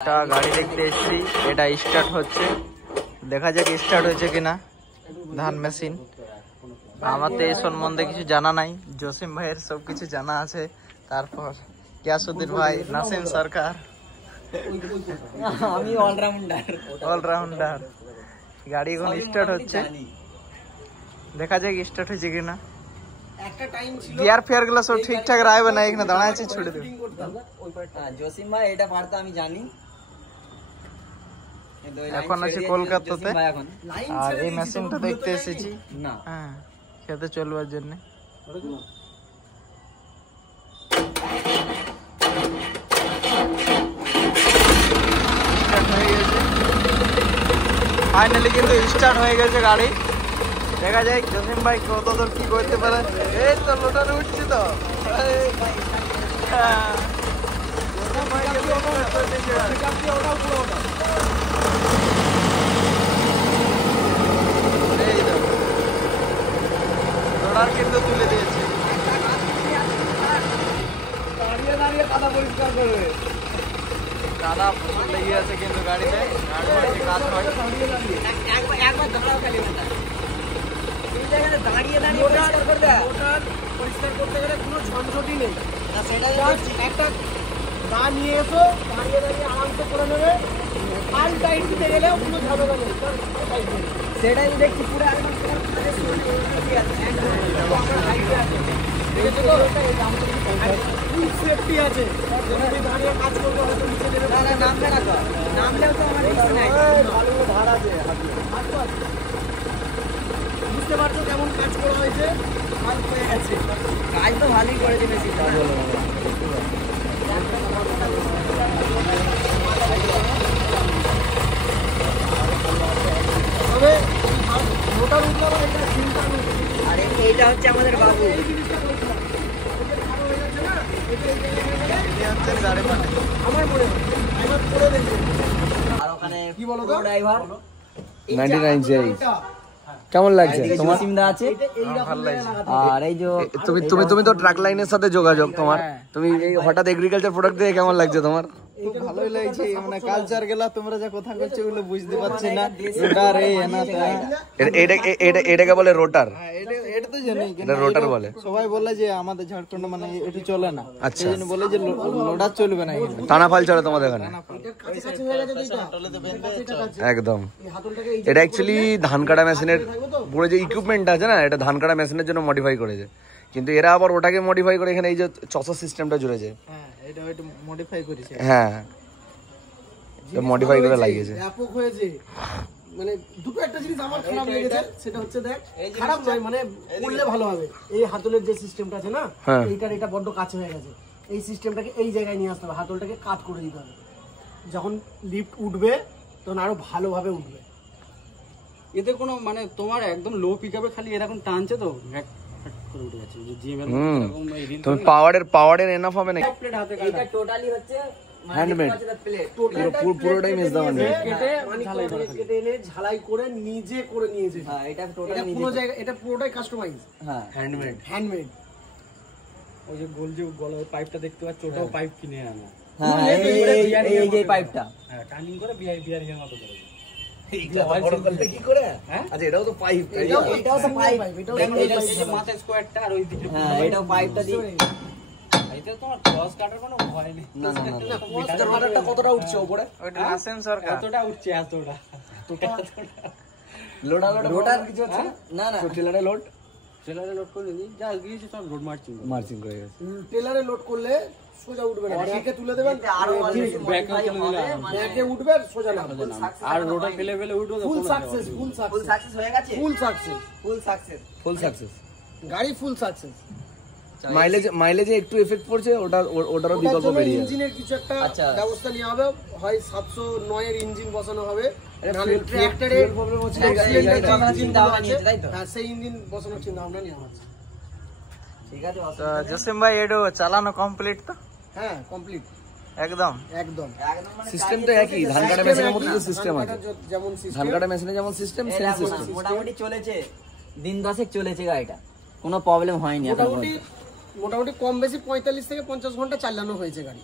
একটা গাড়ি দেখতে এসেছি, এটা স্টার্ট হচ্ছে, দেখা যাক স্টার্ট হয়েছে কিনা। ধান মেশিন, আমার তো এই সম্বন্ধে কিছু জানা নাই, জসিম ভাইয়ের সব কিছু জানা আছে। তারপর গিয়াসউদ্দিন ভাই, নাসিম সরকার, আমি অলরাউন্ডার। গাড়ি এখন স্টার্ট হচ্ছে, দেখা যাক স্টার্ট হয়েছে কিনা। গিয়ার ফেয়ার গুলো সব ঠিকঠাক রাখবে না, এখানে দাঁড়ায় আছে, ছুড়ে দেবে। জসিম ভাই এটা পারতো আমি জানি। এখন আছি কলকাতাতে, আর এই মেশিনটা দেখতে এসেছি না, হ্যাঁ, খেতে চলবার জন্য। ফাইনালি কিন্তু স্টার্ট হয়ে গেছে গাড়ি। দেখা যায় জসিম ভাই কত দূর কি করতে পারে। এই তো লোটারে উঠছি তো, লোটার কিন্তু তুলে দিয়েছে। কাদা প্রচুর লেগে আছে কিন্তু গাড়িতে, গাড়ি কাজ হয়। পরিষ্কার করতে গেলে কোনো ঝঞ্ঝটই নেই। একটা দা নিয়ে এসো, দাঁড়িয়ে দাঁড়িয়ে আরামসে করে নেবে। ফাল টাইট দিতে গেলেও কোনো ঝামেলা নেই। সেটাই দেখছি পুরো একদম সেফটি আছে, দাঁড়িয়ে কাজ করবো হয়তো নিচে নেবে। নামবে না তো, নামলেও তো আমার রিস্ক নাই। ভাড়া আছে, বুঝতে পারছো কেমন কাজ করা হয়েছে? কাজ হয়ে গেছে, কাজ তো ভালোই করেছে বেশি। তবে মোটার উঠলে আবার এটা চিন্তা নেই। আর এইটা হচ্ছে আমাদের বাবু। এই জিনিসটা বলছিলাম, খারাপ হয়ে যাচ্ছে না, আমার মনে হয় একবার করে দেখবে। আর ওখানে কি বলো তো? ড্রাইভার 99 JI কেমন লাগছে তোমার? জসিমদা আছে, ভালো লাগছে। আর এই যে তুমি তো ট্রাক লাইনের সাথে যোগাযোগ তোমার, তুমি এই হঠাৎ এগ্রিকালচার প্রোডাক্ট দিয়ে কেমন লাগছে তোমার? খুব ভালোই লাগছে, মানে কালচার গেলা তোমরা যা কথা বলছো ওগুলো বুঝতে পারছি না। রোটার এই না তা, এটাকে বলে রোটার। হ্যাঁ, এটা তো জানি, এটা রোটার বলে। সবাই বলে যে আমাদের ঝাড়খণ্ড মানে এটা চলে না, আচ্ছা। সেই জন্য বলে যে লোডার চলবে না এখানে। টানা ফাল চলে তোমাদের এখানে কাছাকাছি হয়ে গেছে দুইটা। একদম। এই হাতলটাকে এই এটা অ্যাকচুয়ালি ধান কাটা মেশিনের পুরো যে ইকুইপমেন্ট আছে না, এটা ধান কাটা মেশিনের জন্য মডিফাই করেছে, কিন্তু এরা আবার ওটাকে মডিফাই করে এখানে এই যে চসা সিস্টেমটা জুড়েছে। হ্যাঁ, এটা একটু মডিফাই করেছে। হ্যাঁ, মডিফাই করে লাগিয়েছে। ব্যাপক হয়েছে। মানে দুটো একটা জিনিস আমার খারাপ লেগেছে, সেটা হচ্ছে দেখ, খারাপ নয় মানে করলে ভালো হবে। এই হাতলের যে সিস্টেমটা আছে না, হ্যাঁ। এইটার এটা বড্ড কাছে হয়ে গেছে। এই সিস্টেমটাকে এই জায়গায় নিয়ে আসতে হবে, হাতলটাকে কাট করে দিতে হবে। যখন লিফট উঠবে তখন আরো ভালোভাবে উঠবে। এতে কোনো মানে তোমার একদম লো পিকআপে খালি এরকম টানছে তো করে উঠে যাচ্ছে যে জিএমএল হুম, এরকম এই রিল তুমি পাওয়ারের এনাফ হবে না। প্লেট হাতে এটা টোটালি হচ্ছে হ্যান্ডমেড, প্লেট। পুরোটাই মেজ দেওয়া নেই। কেটে কেটে এনে ঝালাই করে নিজে করে নিয়েছে। হ্যাঁ, এটা এটা টোটালি পুরো জায়গা, এটা পুরোটাই কাস্টমাইজ, হ্যাঁ হ্যান্ডমেড। হ্যান্ডমেড। ওই যে গোল যে গলার পাইপটা দেখতে পাচ্ছ, ওটাও পাইপ কিনে আনা। হ্যাঁ, এই যে পাইপটা হ্যাঁ, টার্নিং করে বিআর এর মতো করে। কি করে? হ্যাঁ? আচ্ছা, এটাও তো পাইপ। এটাও তো পাইপ। এটা মাথা স্কোয়ারটা আর ওই ভিতরে হ্যাঁ, এটাও পাইপটা দিয়ে। এটা তোমার ক্রস কাটার কোনো ভয় নেই। না না না, রোটারটা কতটা উঠছে উপরে? ওইটা নাসিম সরকার। এতটা উঠছে, এতটা রোটার কিছু আছে না না, ট্রেলারে লোড ট্রেলারে লোড করে দিই, যা গিয়েছে সব রোড মার্চিং করে গেছে। টেলারে লোড করলে সোজা উঠবে না, ব্যাকে তুলে দেবেন, আরো অনেক ব্যাকে modify তুলে দিলে হবে, আরাম। মানে ব্যাকে উঠবে সোজা না। আর রোটার ফেলে উঠবে তো ফুল কোনো সাকসেস, ফুল ফুল সাকসেস, সাকসেস হয়ে গেছে, ফুল সাকসেস, ফুল সাকসেস। ফুল সাকসেস। গাড়ি ফুল সাকসেস। মাইলেজে একটু এফেক্ট পড়ছে, ওটারও ওটার বিকল্প জন্য বেরিয়ে ইঞ্জিনের কিছু একটা আচ্ছা। ব্যবস্থা নেওয়া হবে, হয় 709 এর ইঞ্জিন বসানো হবে, এটা নাহলে fuel ট্র্যাক্টরের problem হচ্ছে, চিন্তা ভাবনা নিয়েছে, তাই তো? হ্যাঁ, সেই ইঞ্জিন বসানোর চিন্তা ভাবনা নেওয়া হচ্ছে। ঠিক আছে, তো জসিম ভাই এটা চালানো কমপ্লিট তো হ্যাঁ, কমপ্লিট একদম। একদম। একদম মানে সিস্টেম তো একই, ধান কাটা মেশিনের মধ্যে তো সিস্টেম আছে। যেমন ধান সিস্টেম, কাটা মেশিনে যেমন সিস্টেম, সেম সিস্টেম। মোটামুটি চলেছে, দিন 10 চলেছে গাড়িটা, কোনো প্রবলেম হয়নি এখন মোটামুটি পর্যন্ত। মোটামুটি কম বেশি 45 থেকে 50 ঘন্টা চালানো হয়েছে গাড়ি।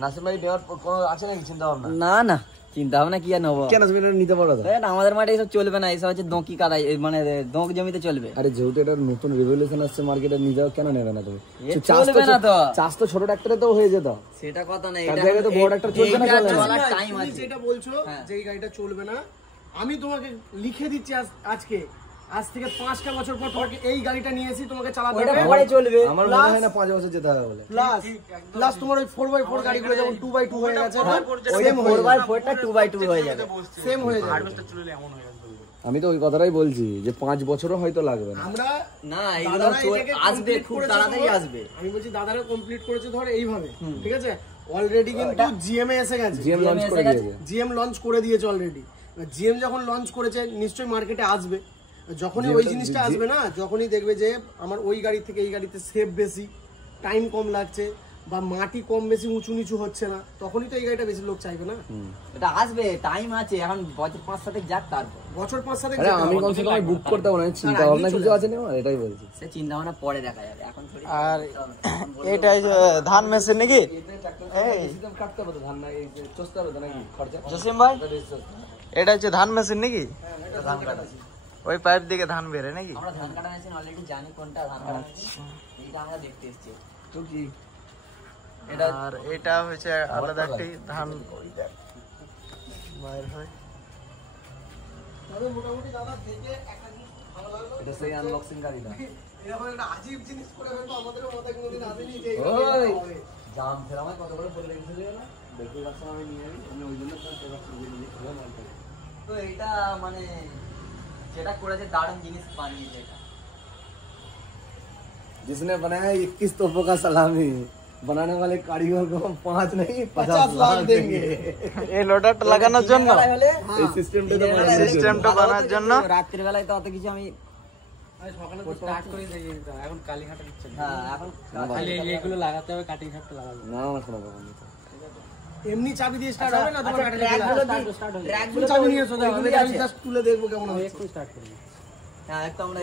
নাসিম ভাই নেওয়ার কোনো আছে নাকি চিন্তা ভাবনা? না না, চিন্তা ভাবনা কি আর নেবো। কেন তুমি এটা নিতে পারো তো? দেখ, আমাদের মাঠে এসব চলবে না, এসব হচ্ছে দোঁকি কাদাই, মানে দোঁক জমিতে চলবে। আরে যেহেতু এটা নতুন রেভলিউশন আসছে মার্কেটে, নিজেও কেন নেবে না তুমি? এ চলবে না তো। চাষ তো ছোট ট্রাক্টরে তো হয়ে যেত, সেটা কথা না, তার এটা জায়গায় তো বড় ট্রাক্টর চলবে না, চলে না। চলার টাইম তুমি আছে। যেটা বলছো হ্যাঁ। যে এই গাড়িটা চলবে না, আমি তোমাকে লিখে দিচ্ছি আজকে, আজ থেকে 5টা বছর পর তোমাকে এই গাড়িটা নিয়ে এসে তোমাকে চালাতে ওইটা হবে। পরে চলবে। আমার মনে হয় না 5 বছর যেতে হবে বলে। প্লাস তোমার ওই 4x4 গাড়িগুলো যেমন 2x2 হয়ে গেছে, ওইটা 4x4 টা 2x2 হয়ে যাবে। সেম হয়ে যাবে। আমি তো ওই কথাটাই বলছি যে 5 বছরও হয়তো লাগবে না। আমরা না, এগুলো দাদারা এটাকে আসবে, complete খুব করেছে তাড়াতাড়ি ধর, আসবে। আমি বলছি দাদারা কমপ্লিট করেছে ধর এইভাবে, ঠিক আছে? অলরেডি কিন্তু জিএম এ এসে গেছে, জিএম লঞ্চ করে দিয়েছে। জিএম লঞ্চ করে দিয়েছে অলরেডি। জিএম যখন লঞ্চ করেছে নিশ্চয়ই মার্কেটে আসবে। যখনই ওই জিনিসটা আসবে না, যখনই দেখবে যে আমার ওই গাড়ি থেকে এই গাড়িতে সেফ বেশি, টাইম কম লাগছে, বা মাটি কম বেশি উঁচু নিচু হচ্ছে না, তখনই তো এই গাড়িটা বেশি লোক চাইবে না। এটা আসবে, টাইম আছে, এখন বছর 5-7 যাক তারপর। বছর 5-7 আরে আমি কোন সময় বুক করতে পারবো না, চিন্তা ভাবনা কিছু আছে না আমার, এটাই বলছি। সে চিন্তা ভাবনা পরে দেখা যাবে, এখন থোড়ি। আর এটাই যে ধান মেশিন নাকি এই কাটতে হবে তো ধান, না এই চষতে হবে তো নাকি খরচা? জসিম ভাই, এটা হচ্ছে ধান মেশিন নাকি? ধান কাটা, ওই পাইপ দিকে ধান বেরে নাকি? আমরা ধান কাটা মেশিন অলরেডি জানি কোনটা ধান কাটা মেশিন, এটা আমরা দেখতে এসেছি। তো কি এটা আর এটা হচ্ছে আলাদা একটি ধান বাইর হয়। তবে মোটামুটি দাদা দেখে একটা জিনিস ভালো লাগলো, এটা সেই আনবক্সিং গাড়িটা। এরকম একটা আজীব জিনিস করে হয়তো আমাদেরও মাথায় কোনোদিন আসেনি যে ওই এইভাবে হবে। জাম ফেরা আমার কত করে বলে রেখেছিল না, দেখতে পাচ্ছ আমি নিয়ে যাই, আমি ওই জন্য তো সেটা শুরু করে দিই। তো এটা মানে যেটা করেছে দারুণ জিনিস বানিয়েছে এটা। जिसने बनाया 21 तोपों का सलामी, बनाने वाले कारीगर को 5 नहीं 50 लाख देंगे। এই লোডারটা লাগানোর জন্য, এই সিস্টেমটা তো দিনের বানানোর জন্য। সিস্টেমটা বানানোর জন্য। রাত্রির বেলায় তো অত কিছু আমি সকালে তো স্টার্ট করে দিয়ে যেতে হবে। এখন কালীঘাটে দিচ্ছে না। হ্যাঁ, এখন খালি এইগুলো লাগাতে হবে, কাটিং ঘাটটা লাগাবে। না আমার কোনো ব্যাপার নেই। এমনি চাবি দিয়ে স্টার্ট হবে না, তোমার গাড়িটা ট্র্যাকগুলো চাবি নিয়ে এসো, আমি জাস্ট তুলে দেখবো কেমন হবে। একটু স্টার্ট করবে। হ্যাঁ, একটু আমরা